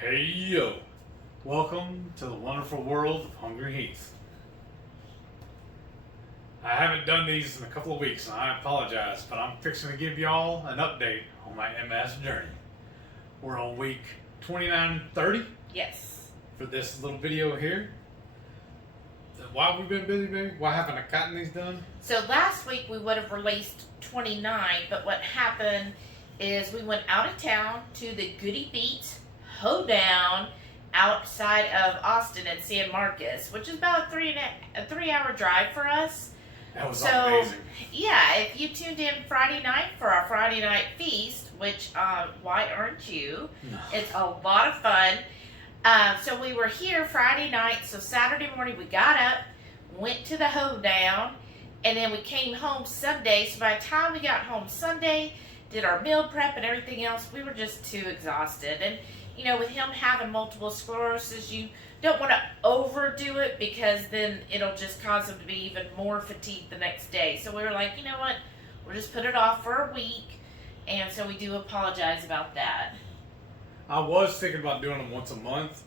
Hey yo! Welcome to the wonderful world of HungryHeath. I haven't done these in a couple of weeks and I apologize, but I'm fixing to give y'all an update on my MS journey. We're on week 29-30 Yes. for this little video here. Why have we been busy, baby? Why haven't I gotten these done? So last week we would have released 29, but what happened is we went out of town to the Goodybeats Hoedown outside of Austin and San Marcos, which is about a 3-hour drive for us. That was amazing. Yeah, if you tuned in Friday night for our Friday night feast, which why aren't you? No. It's a lot of fun. So we were here Friday night, so Saturday morning we got up, went to the Hoedown, and then we came home Sunday. So by the time we got home Sunday, did our meal prep and everything else, we were just too exhausted. And you know, with him having multiple sclerosis, you don't want to overdo it because then it'll just cause him to be even more fatigued the next day. So we were like, you know what, we'll just put it off for a week. And so we do apologize about that. I was thinking about doing them once a month,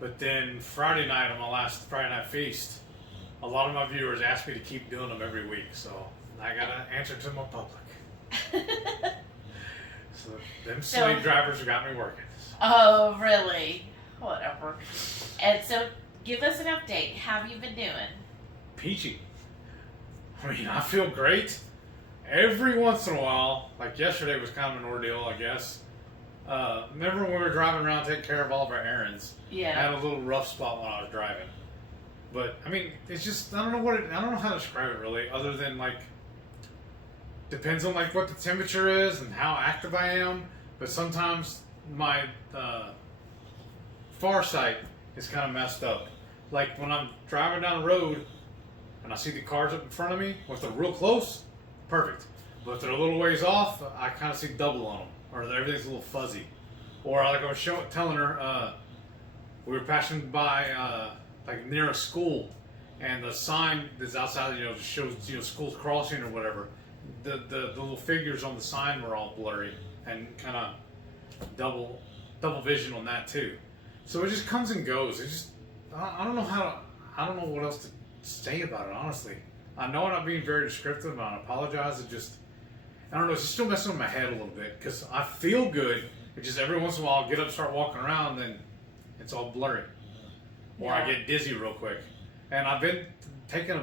but then Friday night on my last Friday night feast, a lot of my viewers asked me to keep doing them every week, so I got to answer to my public. So them slave drivers have got me working. Oh, really? Whatever. And so give us an update. How have you been doing? Peachy. I mean, I feel great. Every once in a while, like yesterday was kind of an ordeal, I guess. Remember when we were driving around taking care of all of our errands? Yeah. I had a little rough spot when I was driving. But I mean, it's just I don't know how to describe it really, other than like depends on like what the temperature is and how active I am. But sometimes my far sight is kind of messed up. Like when I'm driving down the road and I see the cars up in front of me, if they're real close, perfect. But if they're a little ways off, I kind of see double on them, or everything's a little fuzzy. Or like I was telling her, we were passing by like near a school, and the sign that's outside, you know, just shows, you know, school's crossing or whatever. The little figures on the sign were all blurry and kind of double vision on that too. So it just comes and goes. It just I don't know what else to say about it, honestly. I know I'm not being very descriptive and I apologize. I don't know, it's just still messing with my head a little bit because I feel good. It's just every once in a while I'll get up and start walking around, then it's all blurry. Or I get dizzy real quick. And I've been taking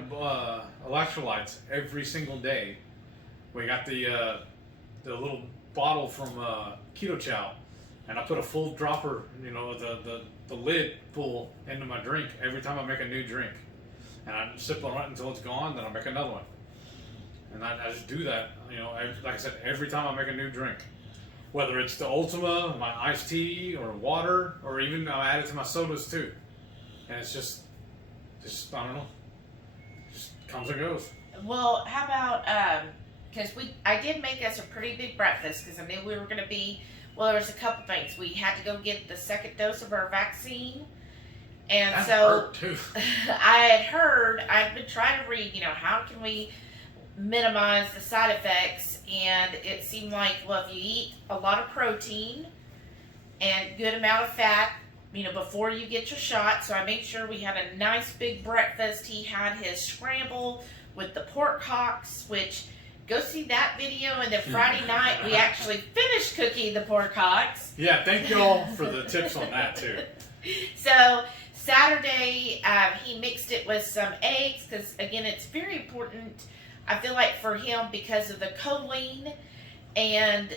electrolytes every single day. We got the little bottle from Ketochow, and I put a full dropper, you know, the lid full into my drink every time I make a new drink. And I sip on it until it's gone, then I make another one. And I just do that, you know, like I said, every time I make a new drink. Whether it's the Ultima, my iced tea, or water, or even I add it to my sodas too. And it's just I don't know, just comes and goes. Well, how about, because I did make us a pretty big breakfast because I knew we were going to be, well, there was a couple things. We had to go get the second dose of our vaccine. And that so hurt too. I've been trying to read, you know, how can we minimize the side effects, and it seemed like, well, if you eat a lot of protein and good amount of fat, you know, before you get your shot. So I made sure we had a nice big breakfast. He had his scramble with the pork hocks, which go see that video. And then Friday night we actually finished cooking the pork hocks. Yeah, thank y'all for the tips on that too. So Saturday he mixed it with some eggs because again it's very important, I feel like, for him because of the choline and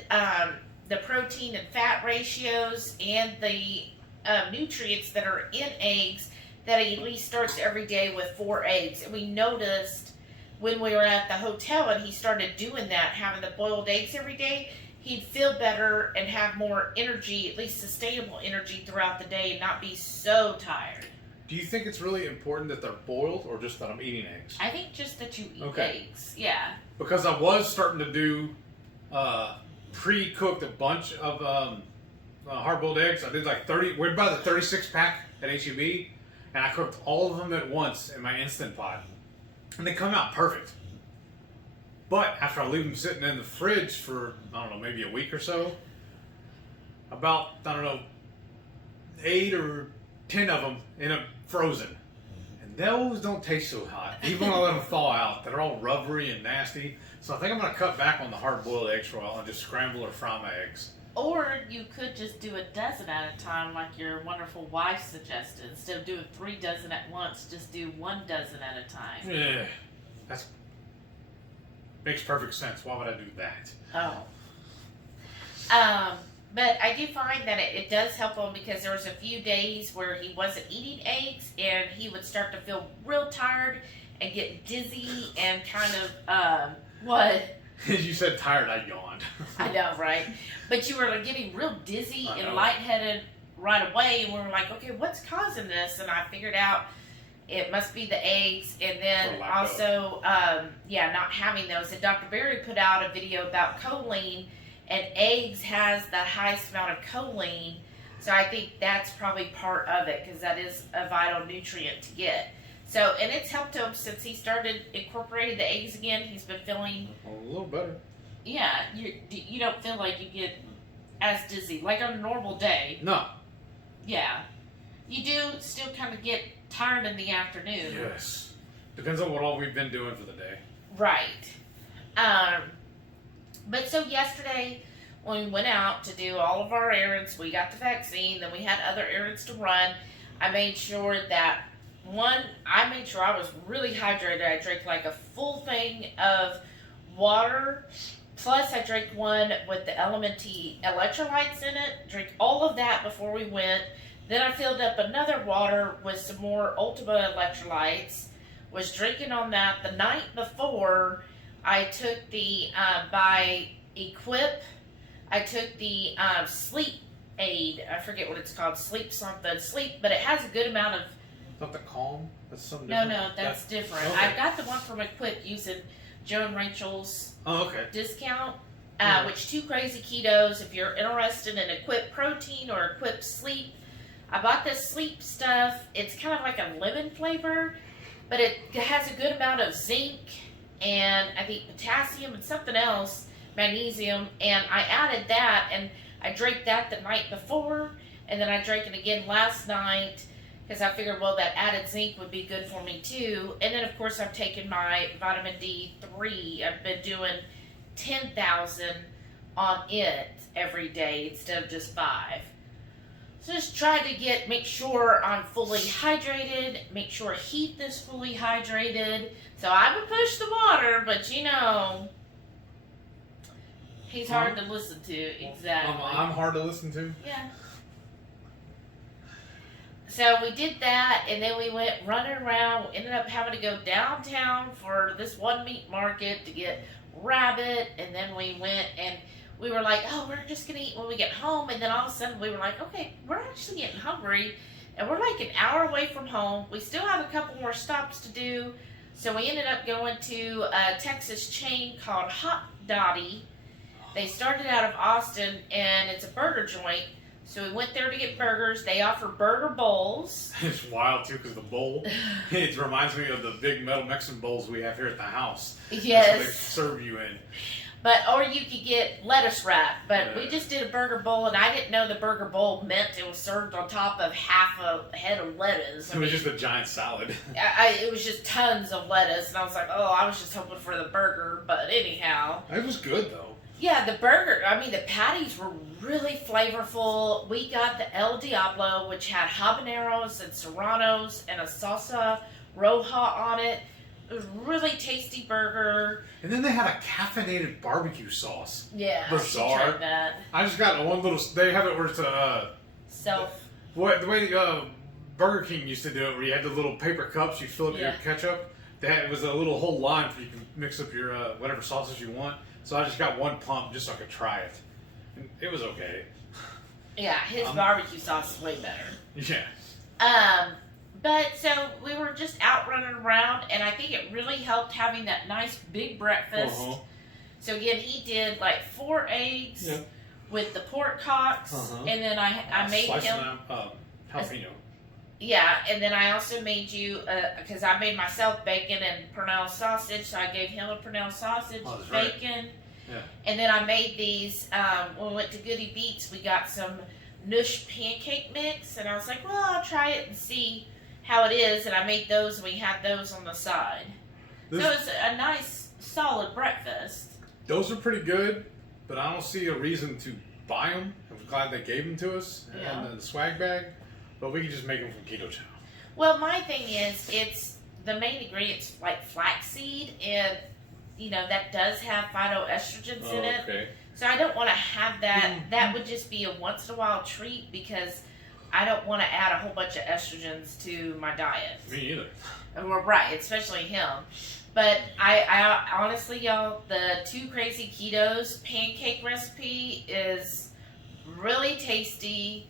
the protein and fat ratios and the nutrients that are in eggs, that he at least starts every day with 4 eggs. And we noticed when we were at the hotel and he started doing that, having the boiled eggs every day, he'd feel better and have more energy, at least sustainable energy throughout the day, and not be so tired. Do you think it's really important that they're boiled or just that I'm eating eggs? I think just that you eat eggs, yeah. Because I was starting to do pre-cooked a bunch of hard-boiled eggs. I did like 30, we're by the 36 pack at HEB, and I cooked all of them at once in my Instant Pot. And they come out perfect. But after I leave them sitting in the fridge for, I don't know, maybe a week or so, about, I don't know, 8 or 10 of them in a frozen. And those don't taste so hot. Even when I let them thaw out, they're all rubbery and nasty. So I think I'm going to cut back on the hard-boiled eggs for a while and just scramble or fry my eggs. Or you could just do a dozen at a time like your wonderful wife suggested. Instead of doing 3 dozen at once, just do 1 dozen at a time. Yeah, that makes perfect sense. Why would I do that? Oh. But I do find that it does help him because there was a few days where he wasn't eating eggs and he would start to feel real tired and get dizzy and kind of, what? As you said tired, I yawned. I know, right? But you were like, getting real dizzy and lightheaded right away, and we were like, okay, what's causing this? And I figured out it must be the eggs, and then also, not having those. And Dr. Berry put out a video about choline, and eggs has the highest amount of choline, so I think that's probably part of it, because that is a vital nutrient to get. So, and it's helped him since he started incorporating the eggs again. He's been feeling a little better. Yeah, you don't feel like you get as dizzy like on a normal day. No. Yeah, you do still kind of get tired in the afternoon. Yes, depends on what all we've been doing for the day. Right. But so yesterday when we went out to do all of our errands, we got the vaccine. Then we had other errands to run. I made sure that. I made sure I was really hydrated. I drank like a full thing of water. Plus, I drank one with the Elementy electrolytes in it. Drank all of that before we went. Then I filled up another water with some more Ultima electrolytes. Was drinking on that. The night before, I took the, by Equip, I took the sleep aid. I forget what it's called. Sleep something. Sleep, but it has a good amount of... Not the Calm? That's something different? No, that's different. Okay. I got the one from Equip using Joe and Rachel's discount, which 2 Crazy Ketos. If you're interested in Equip Protein or Equip Sleep, I bought this sleep stuff. It's kind of like a lemon flavor, but it has a good amount of zinc and I think potassium and something else, magnesium, and I added that and I drank that the night before, and then I drank it again last night. Because I figured, well, that added zinc would be good for me too. And then, of course, I've taken my vitamin D3. I've been doing 10,000 on it every day instead of just 5. So just try to make sure I'm fully hydrated, make sure Heath is fully hydrated. So I would push the water, but he's hard to listen to. Exactly. I'm hard to listen to? Yeah. So we did that, and then we went running around. We ended up having to go downtown for this one meat market to get rabbit, and then we went and we were like, oh, we're just going to eat when we get home. And then all of a sudden we were like, okay, we're actually getting hungry, and we're like an hour away from home. We still have a couple more stops to do, so we ended up going to a Texas chain called Hoedown. They started out of Austin, and it's a burger joint. So we went there to get burgers. They offer burger bowls. It's wild, too, because the bowl, it reminds me of the big metal Mexican bowls we have here at the house. Yes. That's what they serve you in. Or you could get lettuce wrap. But we just did a burger bowl, and I didn't know the burger bowl meant it was served on top of half a head of lettuce. It was just a giant salad. It was just tons of lettuce, and I was like, oh, I was just hoping for the burger. But anyhow. It was good, though. Yeah, the patties were really flavorful. We got the El Diablo, which had habaneros and serranos and a salsa roja on it. It was a really tasty burger. And then they had a caffeinated barbecue sauce. Yeah, bizarre. That. I just got one little. They have it where it's the way Burger King used to do it, where you had the little paper cups, you fill up your ketchup. It was a little whole line for you can mix up your whatever sauces you want. So I just got one pump just so I could try it. And it was okay. Yeah, his barbecue sauce is way better. Yeah. But so we were just out running around, and I think it really helped having that nice big breakfast. So again, he did like 4 eggs with the pork cocks, and then I made him jalapeno. Yeah, and then I also made you, because I made myself bacon and Pernell sausage, so I gave him a Pernell sausage, bacon. Yeah. And then I made these, when we went to Goodybeats, we got some Noosh pancake mix, and I was like, well, I'll try it and see how it is. And I made those, and we had those on the side. So it was a nice, solid breakfast. Those are pretty good, but I don't see a reason to buy them. I'm glad they gave them to us and the swag bag, but we can just make them from Ketochow. Well, my thing is, it's the main ingredients like flaxseed, and that does have phytoestrogens in it. Okay. So I don't want to have that. That would just be a once in a while treat because I don't want to add a whole bunch of estrogens to my diet. Me either. Well, right, especially him. But I honestly, y'all, the Two Crazy Ketos pancake recipe is really tasty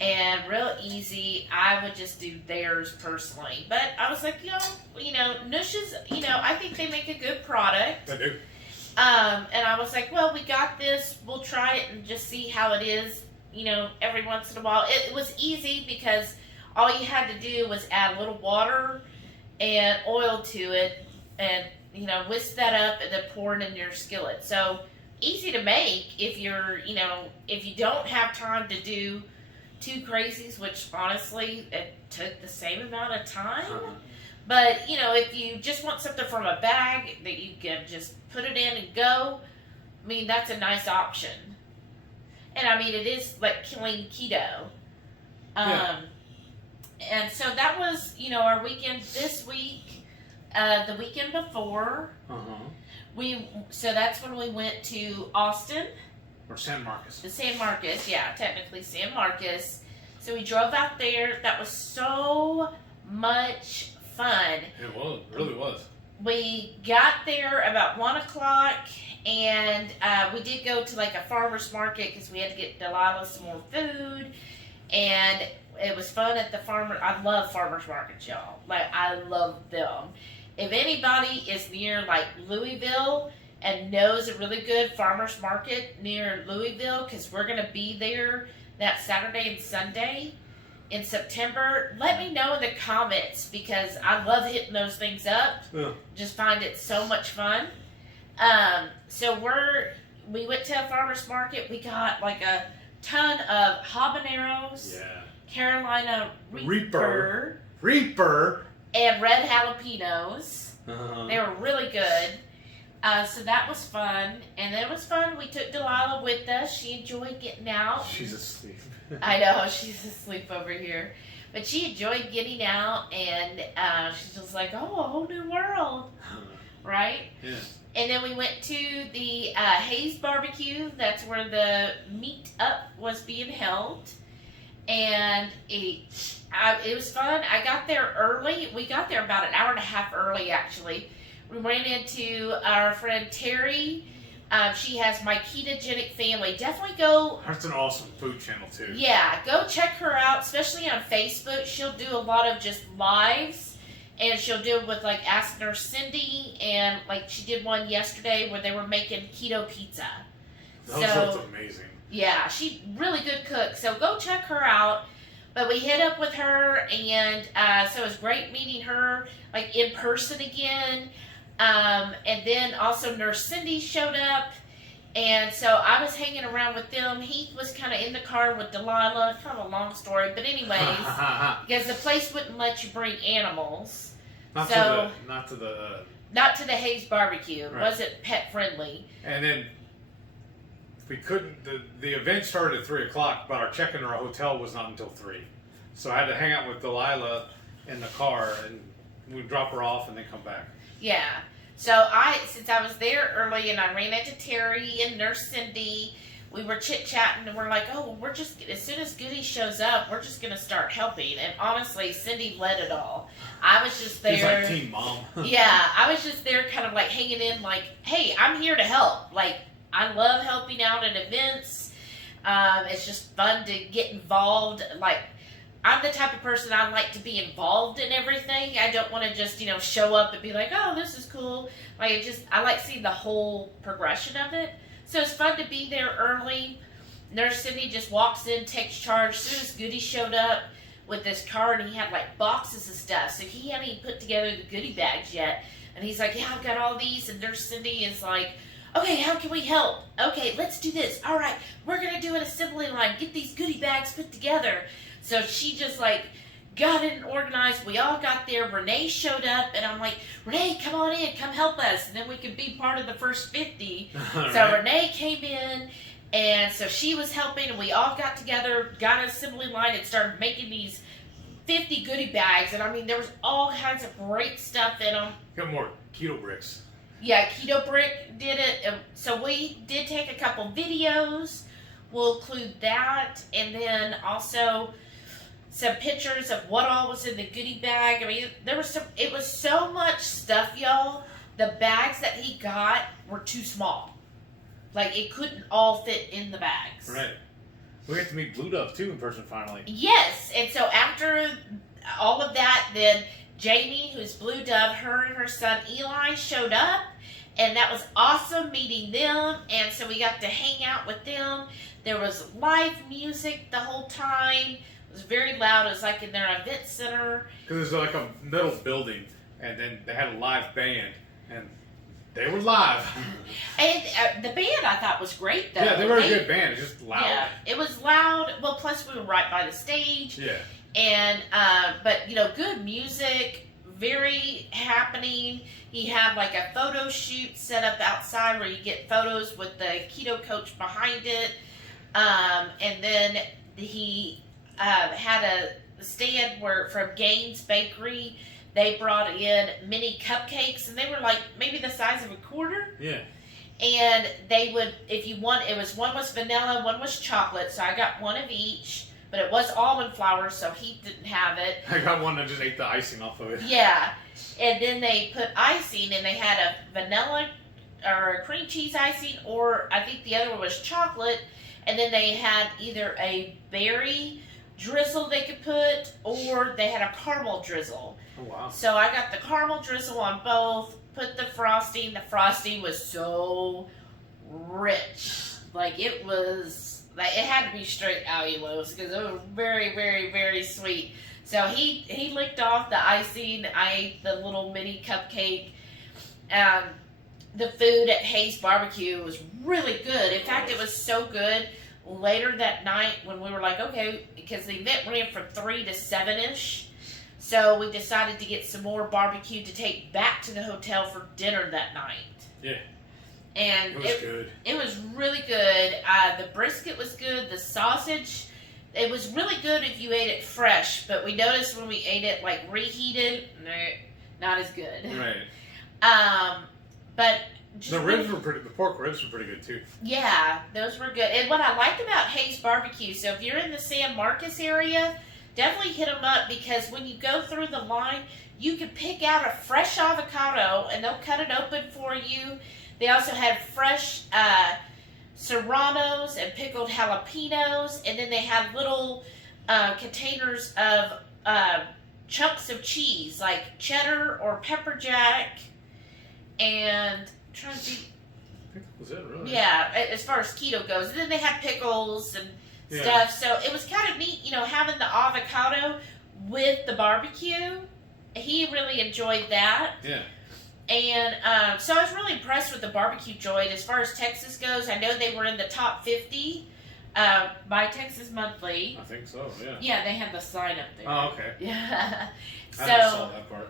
and real easy. I would just do theirs personally. But I was like, Noosh's, I think they make a good product. I do. And I was like, well, we got this. We'll try it and just see how it is, every once in a while. It was easy because all you had to do was add a little water and oil to it and, whisk that up and then pour it in your skillet. So easy to make if you're, if you don't have time to do Two Crazies, which honestly, it took the same amount of time. But, if you just want something from a bag that you can just put it in and go, I mean, that's a nice option. And, I mean, it is like killing keto. And so that was, our weekend this week. The weekend before, so that's when we went to Austin. Or San Marcos. The San Marcos, yeah, technically San Marcos. So we drove out there. That was so much fun. It was, it really was. We got there about 1 o'clock, and we did go to like a farmer's market because we had to get Delilah some more food, and it was fun at the farmer. I love farmer's markets, y'all. Like, I love them. If anybody is near like Louisville and knows a really good farmer's market near Louisville, because we're going to be there that Saturday and Sunday in September, let me know in the comments because I love hitting those things up. Yeah. Just find it so much fun. So we went to a farmer's market. We got like a ton of habaneros, Carolina Reaper, and red jalapenos. They were really good. So that was fun. And then it was fun. We took Delilah with us. She enjoyed getting out. She's asleep. I know, she's asleep over here. But she enjoyed getting out, and she's just like, oh, a whole new world. Right? Yeah. And then we went to the Hayes barbecue. That's where the meet up was being held. And it was fun. I got there early. We got there about an hour and a half early, actually. We ran into our friend Terry. She has My Ketogenic Family. Definitely go. That's an awesome food channel, too. Yeah, go check her out, especially on Facebook. She'll do a lot of just lives. And she'll do it with, like, Ask Nurse Cindy. And, like, she did one yesterday where they were making keto pizza. That was amazing. Yeah, she's really good cook. So go check her out. But we hit up with her, and so it was great meeting her, like, in person again. And then also Nurse Cindy showed up. And so I was hanging around with them. Heath was kind of in the car with Delilah. Kind of a long story. But anyways, because the place wouldn't let you bring animals. Not to the Hayes barbecue. It Right. wasn't pet friendly. And then we couldn't. The event started at 3 o'clock, but our check-in to our hotel was not until 3. So I had to hang out with Delilah in the car, and we'd drop her off and then come back. Yeah. So since I was there early and I ran into Terry and Nurse Cindy, we were chit-chatting and we're like, oh, we're just, as soon as Goody shows up, we're just going to start helping. And honestly, Cindy led it all. I was just there. She's like Teen Mom. Yeah, I was just there kind of like hanging in like, hey, I'm here to help. Like, I love helping out at events. It's just fun to get involved. Like, I'm the type of person I like to be involved in everything. I don't want to just, show up and be like, oh, this is cool. Like, I like seeing the whole progression of it. So it's fun to be there early. Nurse Cindy just walks in, takes charge. As soon as Goody showed up with this card, and he had like boxes of stuff. So he hadn't even put together the goodie bags yet. And he's like, yeah, I've got all these. And Nurse Cindy is like, okay, how can we help? Okay, let's do this. All right, we're going to do an assembly line. Get these goodie bags put together. So she just like got it and organized. We all got there. Renee showed up, and I'm like, Renee, come on in. Come help us. And then we could be part of the first 50. So Right. Renee came in, and so she was helping, and we all got together, got an assembly line, and started making these 50 goodie bags. And I mean, there was all kinds of great stuff in them. Got more keto bricks. Yeah, Keto Brick did it. So we did take a couple videos. We'll include that. And then also some pictures of what all was in the goodie bag. I mean, it was so much stuff, y'all. The bags that he got were too small. Like, it couldn't all fit in the bags. Right. We get to meet Blue Dove too in person finally. Yes. And so after all of that, then Jamie, who's Blue Dove, her and her son Eli showed up, and that was awesome meeting them. And so we got to hang out with them. There was live music the whole time. It was very loud. It was like in their event center. Because it was like a metal building, and then they had a live band, and they were live. And the band I thought was great though. Yeah, they were a good band. It's just loud. Yeah, it was loud. Well, plus we were right by the stage. Yeah. And but you know, good music, very happening. He had like a photo shoot set up outside where you get photos with the keto coach behind it. And then he had a stand where from Gaines Bakery they brought in mini cupcakes, and they were like maybe the size of a quarter. Yeah. And they would, if you want, one was vanilla, one was chocolate. So I got one of each. But it was almond flour, so he didn't have it. I got one that just ate the icing off of it. Yeah. And then they put icing, and they had a vanilla or a cream cheese icing, or I think the other one was chocolate. And then they had either a berry drizzle they could put, or they had a caramel drizzle. Oh, wow. So I got the caramel drizzle on both, put the frosting. The frosting was so rich. Like, it was... Like, it had to be straight allulose because it was very, very, very sweet. So he licked off the icing. I ate the little mini cupcake. The food at Hayes Barbecue was really good. In fact, it was so good. Later that night when we were like, okay, because the event ran from 3 to 7-ish. So we decided to get some more barbecue to take back to the hotel for dinner that night. Yeah. And It was good. It was really good. The brisket was good. The sausage, it was really good if you ate it fresh. But we noticed when we ate it like reheated, not as good. Right. But just The ribs were pretty. The pork ribs were pretty good too. Yeah, those were good. And what I liked about Hayes Barbecue, so if you're in the San Marcos area, definitely hit them up because when you go through the line, you can pick out a fresh avocado and they'll cut it open for you. They also had fresh serranos and pickled jalapenos, and then they had little containers of chunks of cheese, like cheddar or pepper jack, and I'm trying to think. Was it really? Yeah, as far as keto goes. And then they had pickles and stuff, so it was kind of neat, you know, having the avocado with the barbecue. He really enjoyed that. Yeah. And so I was really impressed with the barbecue joint. As far as Texas goes, I know they were in the top 50 by Texas Monthly. I think so. Yeah. Yeah, they had the sign up there. Oh, okay. Yeah. I never saw that part.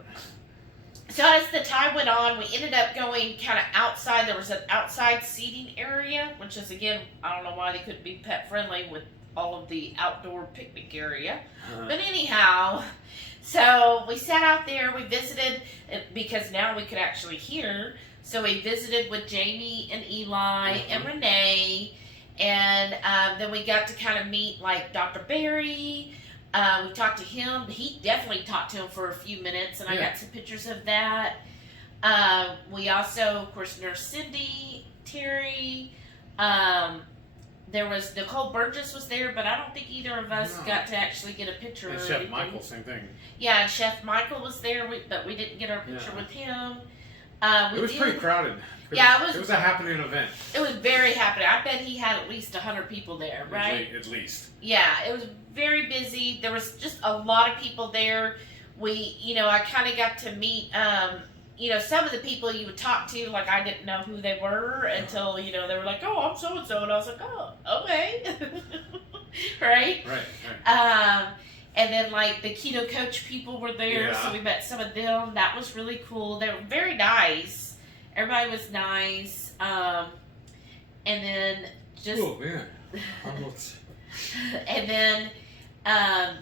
So as the time went on, we ended up going kind of outside. There was an outside seating area, which is, again, I don't know why they couldn't be pet friendly with all of the outdoor picnic area. But anyhow, so we sat out there, we visited, because now we could actually hear. So we visited with Jamie and Eli and Renee, and then we got to kind of meet like Dr. Barry. We talked to him. He definitely talked to him for a few minutes, and I got some pictures of that. We also, of course, Nurse Cindy, Terry. There was Nicole Burgess was there, but I don't think either of us got to actually get a picture. And or Chef anything. Michael, same thing. Yeah, and Chef Michael was there, but we didn't get our picture with him. It was pretty crowded. Yeah, it was a happening event. It was very happening. I bet he had at least 100 people there, right? At least. Yeah, it was very busy. There was just a lot of people there. I kind of got to meet some of the people you would talk to, like, I didn't know who they were until, they were like, oh, I'm so-and-so. And I was like, oh, okay. Right? Right. And then, like, the keto coach people were there, Yeah. so we met some of them. That was really cool. They were very nice. Everybody was nice. And then just... Oh, man. And then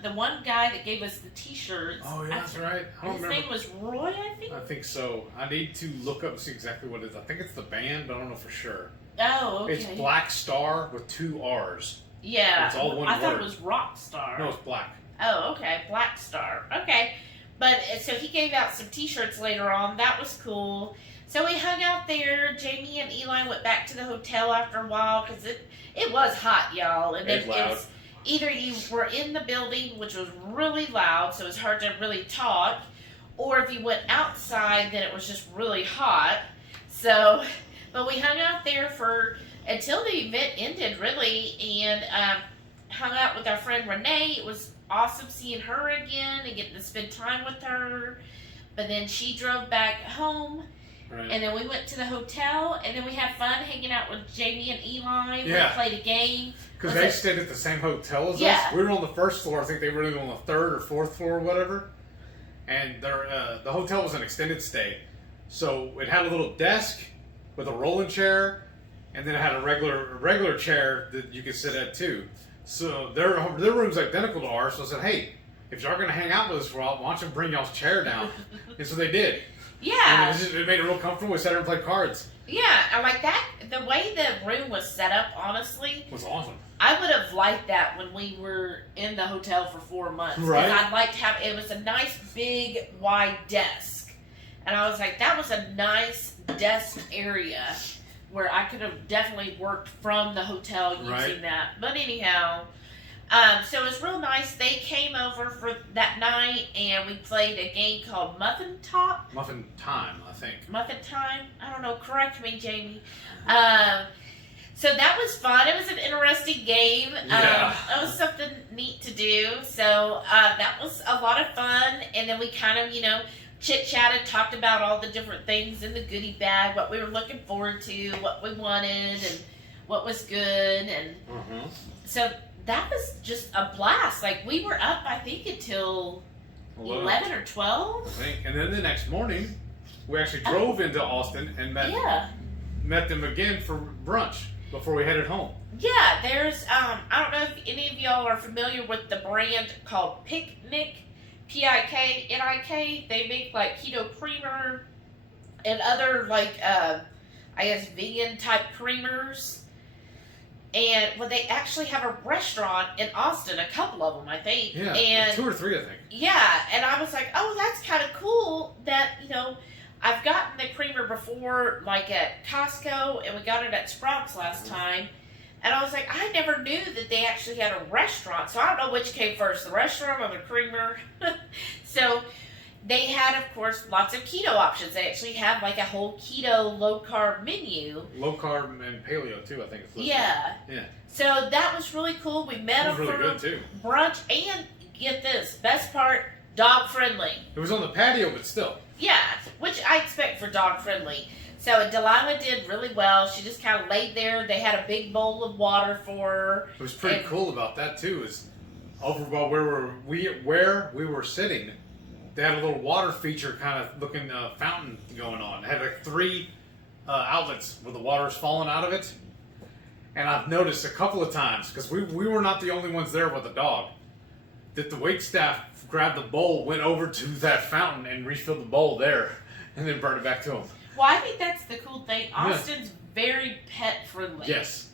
the one guy that gave us the T-shirts. Oh, yeah, that's right. I don't his remember. name was Roy, I think. I think so. I need to look up and see exactly what it is. I think it's the band, but I don't know for sure. Oh, okay. It's Black Star with 2 R's. Yeah. It's all one I thought word. it was Rockstar. No, it's black. Oh, okay. Black Star. Okay. But so he gave out some T-shirts later on. That was cool. So we hung out there. Jamie and Eli went back to the hotel after a while because it was hot, y'all. And It's loud. It's either you were in the building, which was really loud, so it's hard to really talk, or if you went outside, then it was just really hot. So, but we hung out there until the event ended, really, and hung out with our friend Renee. It was awesome seeing her again and getting to spend time with her. But then she drove back home. Right. And then we went to the hotel, and then we had fun hanging out with Jamie and Eli. Yeah. We played a game. Because Was they it- stayed at the same hotel as Yeah. us. We were on the first floor. I think they were either on the 3rd or 4th floor or whatever. And the hotel was an extended stay. So it had a little desk with a rolling chair, and then it had a regular chair that you could sit at too. So their room's identical to ours. So I said, hey, if y'all going to hang out with us for a while, why don't you bring y'all's chair down? And so they did. Yeah. And it made it real comfortable. We sat there and played cards. Yeah, I like that. The way the room was set up, honestly, It was awesome. I would have liked that when we were in the hotel for 4 months. 'Cause Right. I'd like to have, it was a nice, big, wide desk. And I was like, that was a nice desk area where I could have definitely worked from the hotel using Right. that. But anyhow, so it was real nice. They came over for that night and we played a game called Muffin Top. Muffin time, I think. Muffin Time? I don't know. Correct me, Jamie. So that was fun. It was an interesting game. Yeah. It was something neat to do. So that was a lot of fun. And then we kind of, chit-chatted, talked about all the different things in the goodie bag, what we were looking forward to, what we wanted, and what was good. And so that was just a blast. Like, we were up, I think, until 11 or 12. I think. And then the next morning, we actually drove into Austin and met them again for brunch before we headed home. Yeah, there's, I don't know if any of y'all are familiar with the brand called Picnic, Piknik. They make, like, keto creamer and other, like, I guess, vegan-type creamers. And, well, they actually have a restaurant in Austin, a couple of them, I think. Yeah, and 2 or 3, I think. Yeah, and I was like, oh, that's kind of cool that, I've gotten the creamer before, like at Costco, and we got it at Sprouts last time. And I was like, I never knew that they actually had a restaurant. So I don't know which came first, the restaurant or the creamer. So they had, of course, lots of keto options. They actually have like a whole keto low-carb menu. Low carb and paleo, too, I think it's listed. Yeah. Yeah. So that was really cool. We met It was them really for good, too. brunch. And get this, best part, dog-friendly. It was on the patio, but still. Yeah, which I expect for dog friendly. So Delilah did really well. She just kind of laid there. They had a big bowl of water for her. It was pretty And- cool about that, too, is over by where we were sitting, they had a little water feature kind of looking fountain going on. It had like 3 outlets where the water's falling out of it. And I've noticed a couple of times, because we were not the only ones there with the dog, that the wait staff grabbed the bowl, went over to that fountain, and refilled the bowl there, and then brought it back to them. Well, I think that's the cool thing. Austin's very pet friendly. Yes.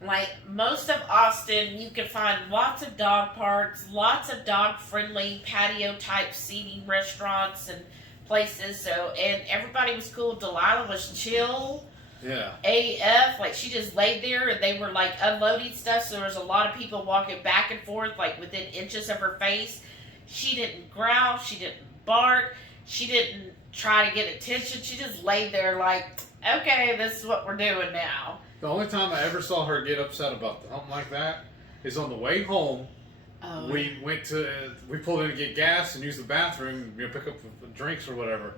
Like most of Austin, you can find lots of dog parks, lots of dog friendly patio type seating restaurants and places. So, and everybody was cool. Delilah was chill. Yeah. AF, like she just laid there and they were like unloading stuff, so there was a lot of people walking back and forth like within inches of her face. She didn't growl, she didn't bark, she didn't try to get attention, she just laid there like, okay, this is what we're doing now. The only time I ever saw her get upset about something like that is on the way home. Oh. We pulled in to get gas and use the bathroom, pick up drinks or whatever.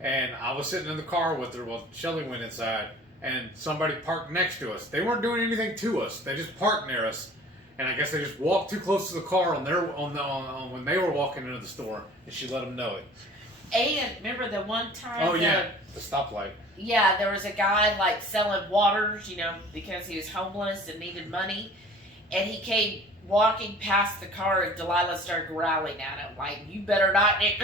and I was sitting in the car with her while Shelly went inside, and somebody parked next to us. They weren't doing anything to us. They just parked near us, and I guess they just walked too close to the car when they were walking into the store, and she let them know it. And remember the one time? Oh yeah, the stoplight. Yeah, there was a guy like selling waters, because he was homeless and needed money, and he came walking past the car, and Delilah started growling at him like, "You better not, Nick."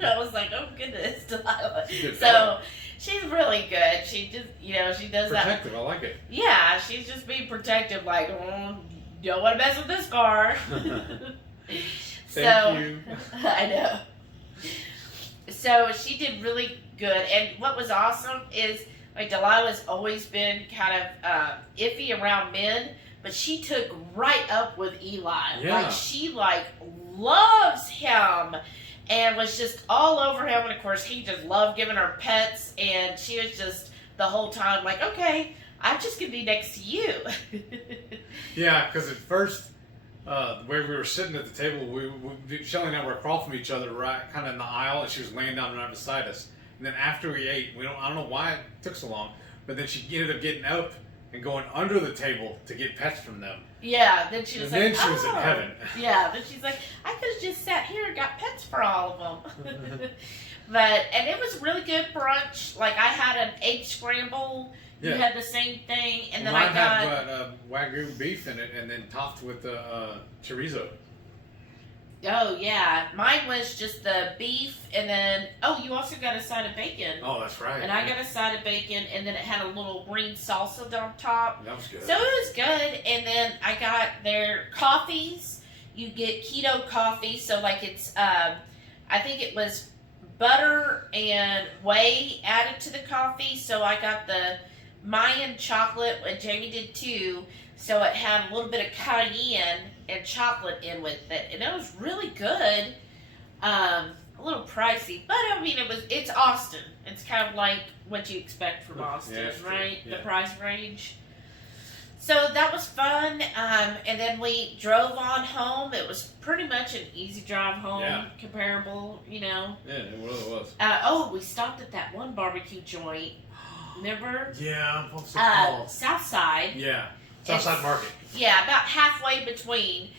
I was like, "Oh goodness, Delilah." So she's really good. She just, she does that. Protective, I like it. Yeah, she's just being protective, like, "Oh, you don't want to mess with this car." Thank you. I know. So she did really good, and what was awesome is like Delilah's always been kind of iffy around men, but she took right up with Eli. Yeah. Like she loves him and was just all over him, and of course he just loved giving her pets, and she was just the whole time like, "Okay, I'm just gonna be next to you." Yeah, because at first, the way we were sitting at the table, Shelly and I were across from each other, right, kind of in the aisle, and she was laying down right beside us. And then after we ate, I don't know why it took so long, but then she ended up getting up and going under the table to get pets from them. Yeah, then she was and like, then she was in "Oh." heaven. Yeah, then she's like, "I could have just sat here and got pets for all of them." And it was really good brunch. Like I had an egg scramble. Yeah. You had the same thing, and then Mine I got had Wagyu beef in it, and then topped with the chorizo. Oh yeah, mine was just the beef, and then you also got a side of bacon. Oh, that's right. And I got a side of bacon, and then it had a little green salsa on top. That was good. So it was good, and then I got their coffees. You get keto coffee, so like it's I think it was butter and whey added to the coffee. So I got the Mayan chocolate, and Jamie did too. So it had a little bit of cayenne and chocolate in with it, and it was really good. A little pricey, but I mean it's Austin. It's kind of like what you expect from Austin, right? Yeah. The price range. So that was fun, and then we drove on home. It was pretty much an easy drive home, comparable, Yeah, it really was. We stopped at that one barbecue joint. Remember? Yeah, what's it called? Southside. Yeah, Southside Market. Yeah, about halfway between.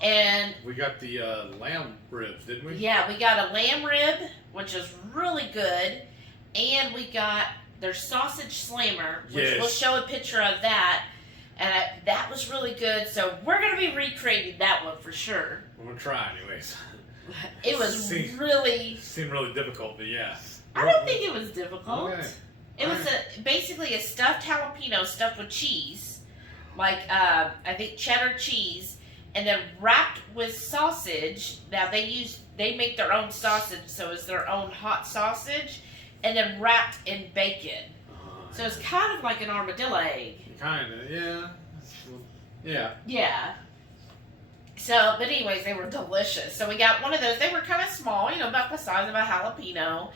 And we got the lamb ribs, didn't we? Yeah, we got a lamb rib, which is really good, and we got their sausage slammer, which we'll show a picture of that. And that was really good, so we're going to be recreating that one for sure. We're going to try anyways. It was seemed really difficult, but yeah. I don't think it was difficult. Okay. It was basically a stuffed jalapeno stuffed with cheese, like I think cheddar cheese, and then wrapped with sausage. Now they make their own sausage, so it's their own hot sausage, and then wrapped in bacon. So it's kind of like an armadillo egg. Kind of, yeah. Yeah. Yeah. So, but anyways, they were delicious. So we got one of those. They were kind of small, about the size of a jalapeno.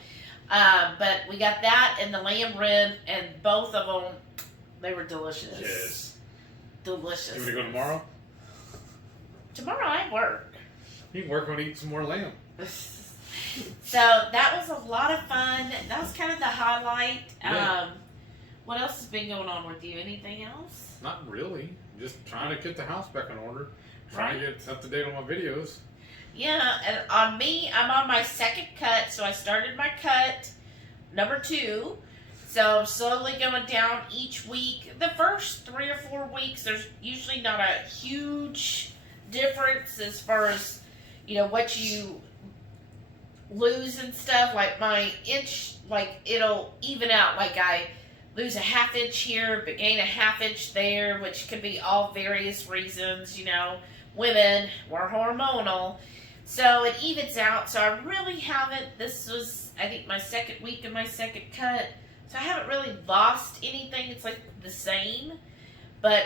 But we got that and the lamb rib, and both of them, they were delicious. Yes. Delicious. You want to go tomorrow? Tomorrow I work. You can work on eating some more lamb. So that was a lot of fun. That was kind of the highlight. Yeah. What else has been going on with you? Anything else? Not really. Just trying to get the house back in order. Trying to get up to date on my videos. Yeah, and on me, I'm on my second cut, so I started my cut number 2. So I'm slowly going down each week. The first 3 or 4 weeks, there's usually not a huge difference as far as, what you lose and stuff. Like my inch, it'll even out. Like I lose a ½ inch here, but gain a ½ inch there, which could be all various reasons. Women, we're hormonal. So it evens out. So I really haven't, this was, I think, my second week of my second cut. So I haven't really lost anything. It's like the same. But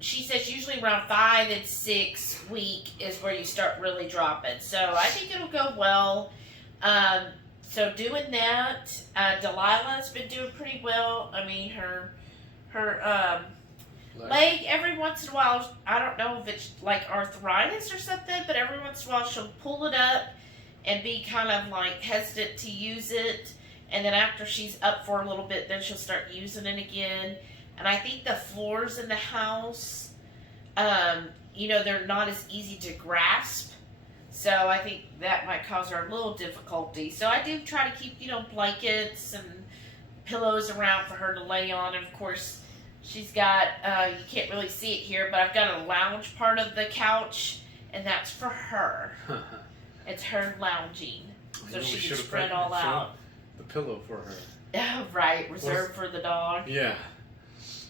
she says usually around 5 and 6 week is where you start really dropping. So I think it'll go well. So doing that, Delilah's been doing pretty well. I mean, her leg, every once in a while, I don't know if it's like arthritis or something, but every once in a while she'll pull it up and be kind of like hesitant to use it. and then after she's up for a little bit, then she'll start using it again. And I think the floors in the house, they're not as easy to grasp. So I think that might cause her a little difficulty. So I do try to keep, blankets and pillows around for her to lay on. And of course, she's got, you can't really see it here, but I've got a lounge part of the couch, and that's for her. It's her lounging. So she can spread all out. The pillow for her. Right, reserved for the dog. Yeah.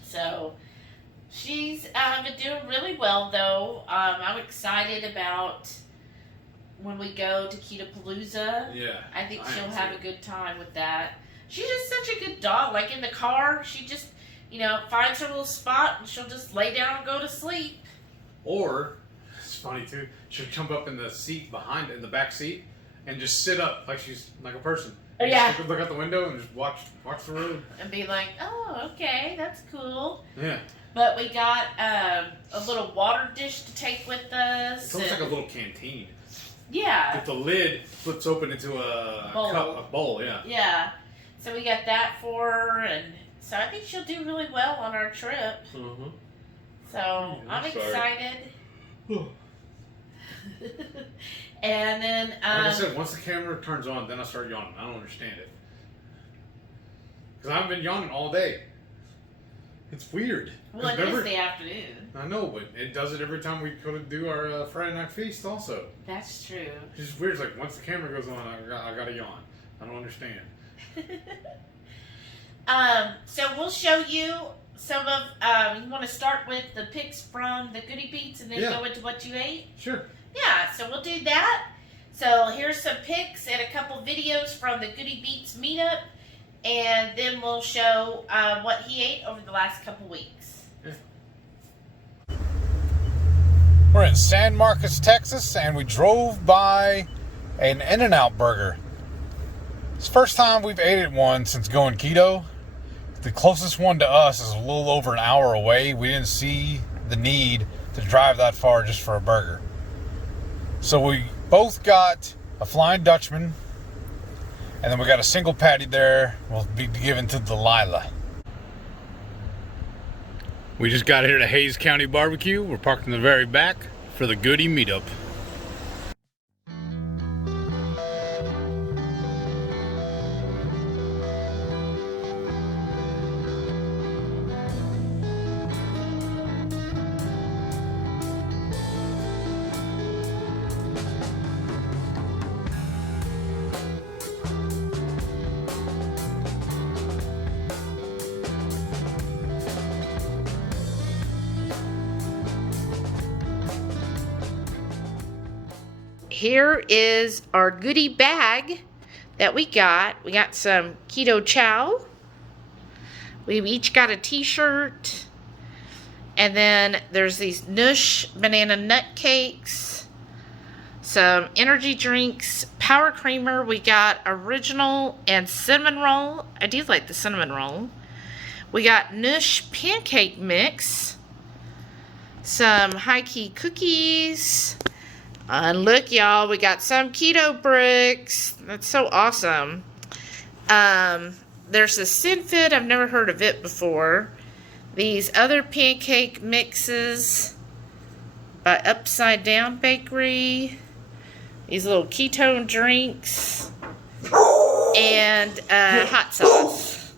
So she's been doing really well, though. I'm excited about when we go to Ketochowpalooza. Yeah. I think she'll have a good time with that. She's just such a good dog. Like in the car, she just, finds her little spot and she'll just lay down and go to sleep. Or, it's funny too, she'll jump up in the seat in the back seat, and just sit up like she's like a person. Yeah. Just look out the window and just watch the road. And be like, oh, okay, that's cool. Yeah. But we got a little water dish to take with us. It's almost like a little canteen. Yeah. If the lid flips open into a bowl, yeah. Yeah. So we got that for her, and so I think she'll do really well on our trip. Mm-hmm. So I'm excited. And then, like I said, once the camera turns on, then I start yawning. I don't understand it. Because I've been yawning all day. It's weird. Well, it is the afternoon. I know, but it does it every time we go to do our Friday night feast also. That's true. It's just weird. It's like once the camera goes on, I gotta yawn. I don't understand. So we'll show you some of, you want to start with the pics from the Goodybeats and then go into what you ate? Sure. Yeah, so we'll do that. So here's some pics and a couple videos from the Goodybeats meetup, and then we'll show what he ate over the last couple weeks. Yeah. We're in San Marcos, Texas, and we drove by an In-N-Out burger. It's the first time we've ate at one since going keto. The closest one to us is a little over an hour away. We didn't see the need to drive that far just for a burger. So we both got a Flying Dutchman, and then we got a single patty there. Will be given to Delilah. We just got here to Hays County Barbecue. We're parked in the very back for the Goody meetup. Here is our goodie bag that we got. We got some Ketochow. We each got a t-shirt. And then there's these Nush banana nut cakes. Some energy drinks. Power creamer. We got original and cinnamon roll. I do like the cinnamon roll. We got Nush pancake mix. Some high key cookies. And look, y'all, we got some keto bricks. That's so awesome. There's a Sinfit. I've never heard of it before. These other pancake mixes by Upside Down Bakery. These little ketone drinks. And hot sauce.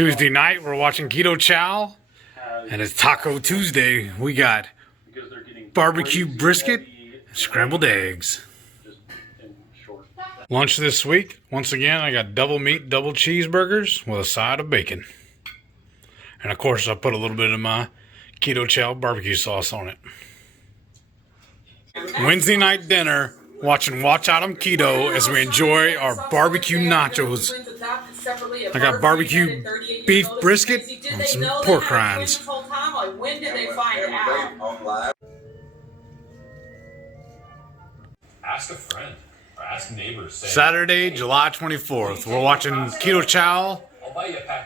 Tuesday night, we're watching Ketochow, and it's Taco Tuesday. We got barbecue brisket and scrambled eggs. Lunch this week, once again, I got double meat, double cheeseburgers with a side of bacon. And of course, I put a little bit of my Ketochow barbecue sauce on it. Wednesday night dinner, watching Watch Out I'm Keto as we enjoy our barbecue nachos. I got barbecue beef brisket and some pork rinds. When did they find out? Ask a friend or ask neighbors. Saturday, July 24th. We're watching Ketochow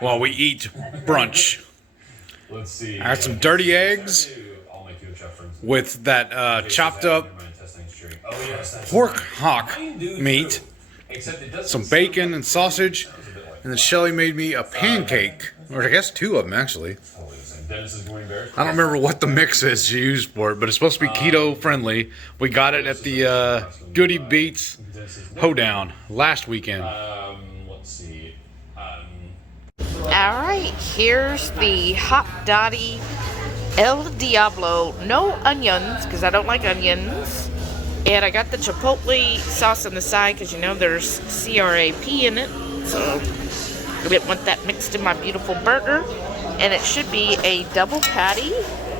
while we eat brunch. Let's see. I got some dirty eggs with that chopped up pork hock meat, some bacon and sausage, and then Shelly made me a pancake, or I guess two of them actually. I don't remember what the mix is she used for it, but it's supposed to be keto friendly. We got it at the Goodybeats Hoedown last weekend. Let's see. Alright, here's the Hot Dotty El Diablo. No onions, because I don't like onions. And I got the chipotle sauce on the side, because you know there's CRAP in it. So I didn't want that mixed in my beautiful burger. And it should be a double patty.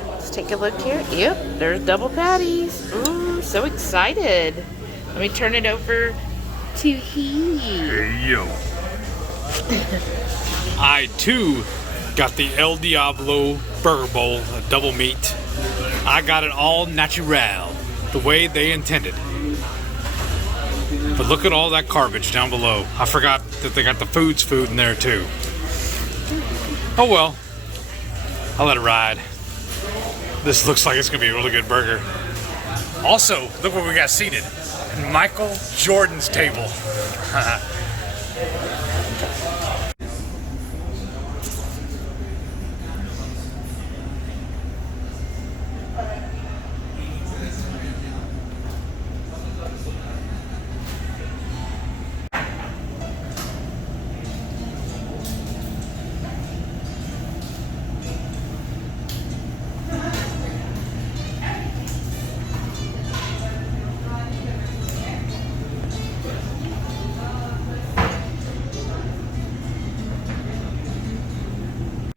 Let's take a look here. Yep, there's double patties. Ooh, so excited. Let me turn it over to Heath. Hey, yo. I too got the El Diablo burger bowl, a double meat. I got it all natural, the way they intended. But look at all that garbage down below. I forgot that they got the food in there too. Oh well, I'll let it ride. This looks like it's gonna be a really good burger. Also, look what we got seated. Michael Jordan's table.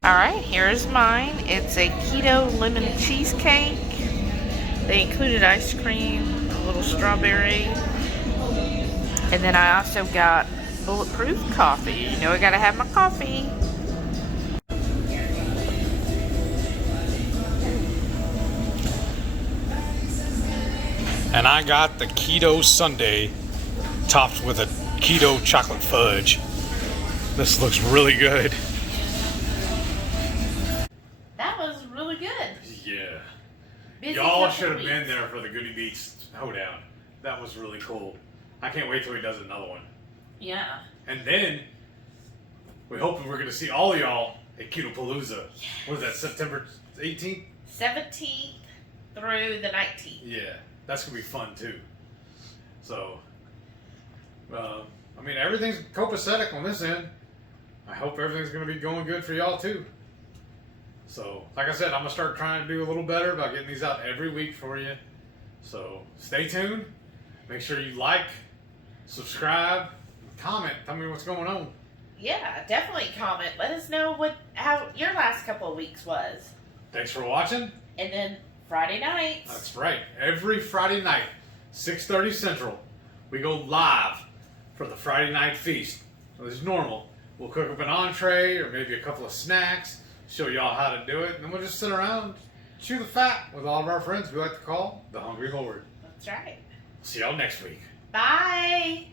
Alright, here's mine. It's a keto lemon cheesecake. They included ice cream, a little strawberry, and then I also got bulletproof coffee. You know I gotta have my coffee. And I got the keto sundae topped with a keto chocolate fudge. This looks really good. Yeah. Y'all should have been there for the Goodybeats Hoedown. That was really cool. I can't wait till he does another one. Yeah. And then we hope we're going to see all y'all at Ketopalooza. What is that, September 18th? 17th through the 19th. Yeah, that's going to be fun too. So, I mean, everything's copacetic on this end. I hope everything's going to be going good for y'all too. So, like I said, I'm going to start trying to do a little better about getting these out every week for you. So, stay tuned. Make sure you like, subscribe, comment. Tell me what's going on. Yeah, definitely comment. Let us know how your last couple of weeks was. Thanks for watching. And then Friday nights. That's right. Every Friday night, 6:30 Central, we go live for the Friday night feast. As normal, we'll cook up an entree or maybe a couple of snacks, show y'all how to do it, and then we'll just sit around, chew the fat with all of our friends we like to call the Hungry Horde. That's right. See y'all next week. Bye.